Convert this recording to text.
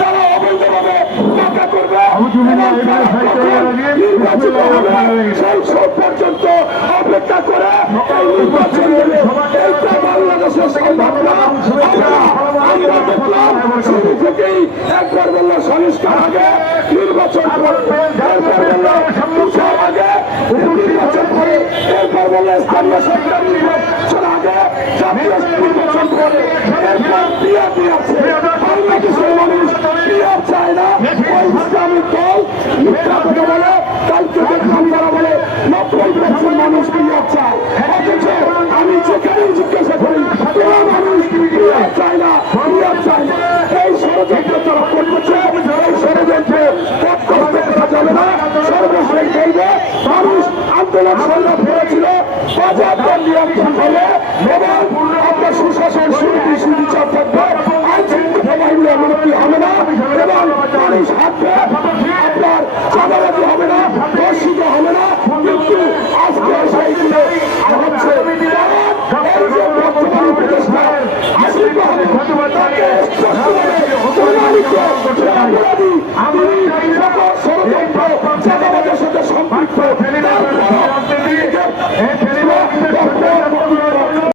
তারা অবৈধভাবে টাকা করবে নির্বাচিত হবে সেই সব পর্যন্ত অপেক্ষা করে এই নির্বাচন দেবে। এইটা বাংলাদেশের সম্ভব না। আমরা দেখলাম শুরু থেকেই একবার বললো সংস্কার আগে নির্বাচন করবে, এরপর বললো বিচার আগে নির্বাচন করে, এরপর বললো স্থানীয় সরকার নির্বাচন আগে জাতীয় নির্বাচন করে, এরপর বিএনপি আছে। বাংলাদেশের মানুষ বিএনপি চায় না। ওই ইসলামিক দল মিথ্যা কথা বলে। কালকে দেখলাম তারা বলে 90% মানুষ বিএনপি চায়। অথচ আমি যেখানেই জিজ্ঞাসা করি কোন মানুষ বিএনপি চায় না, বিএনপি চায় না। এই ষড়যন্ত্র তারা করতেছে। এই ষড়যন্ত্রে পথ দেখা যাবে না। সর্বশেষ বলবে মানুষ আন্দোলন সংগ্রাম করেছিল, বাজার দল নিয়ন্ত্রণ করবে এবং আপনার সুশাসন সুনীতি সুবিচার থাকবে, আইন শৃঙ্খলা বাহিনীর অবনতি হবে না এবং মানুষ হাঁটবে